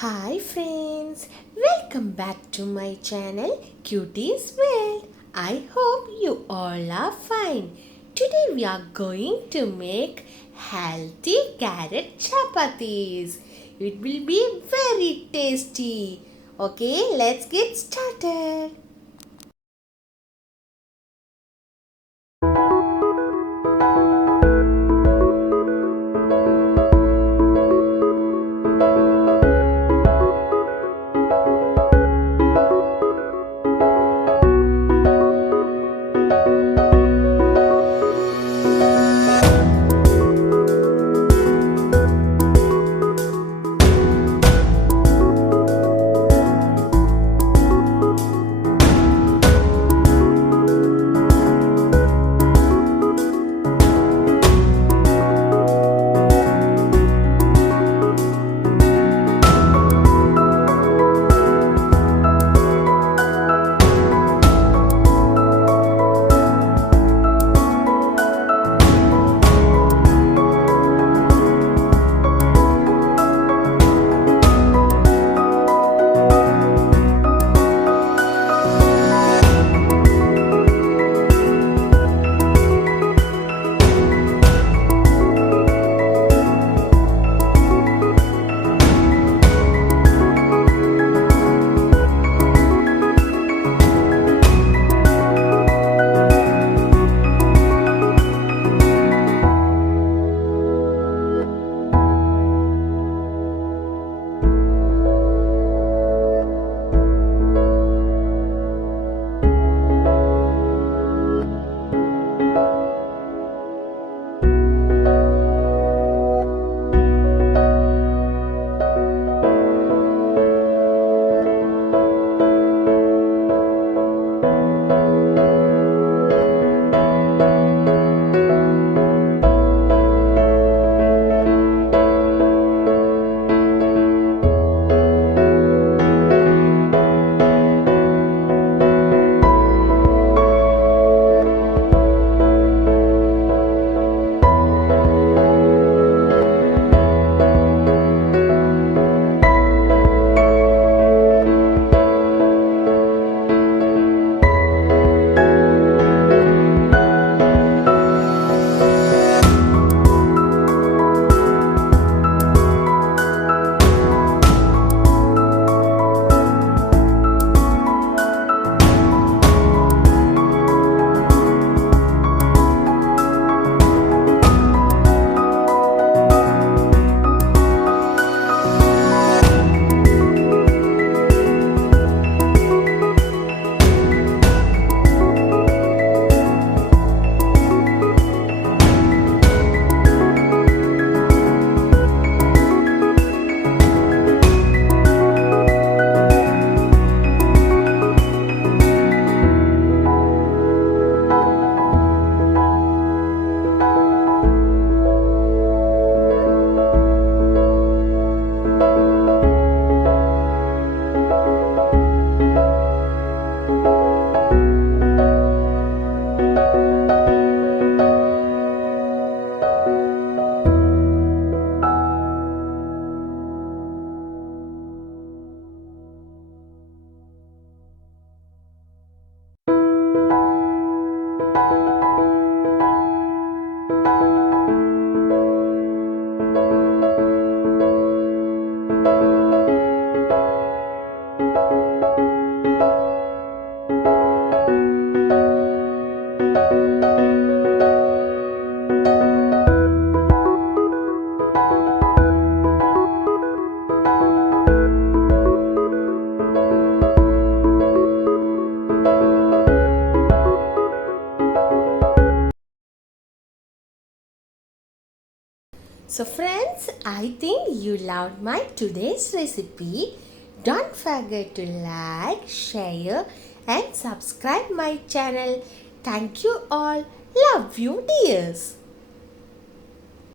Hi friends, welcome back to my channel Cuties World. I hope you all are fine. Today we are going to make healthy carrot chapatis. It will be very tasty. Okay, let's get started. So friends, I think you loved my today's recipe. Don't forget to like, share and subscribe my channel. Thank you all. Love you dears.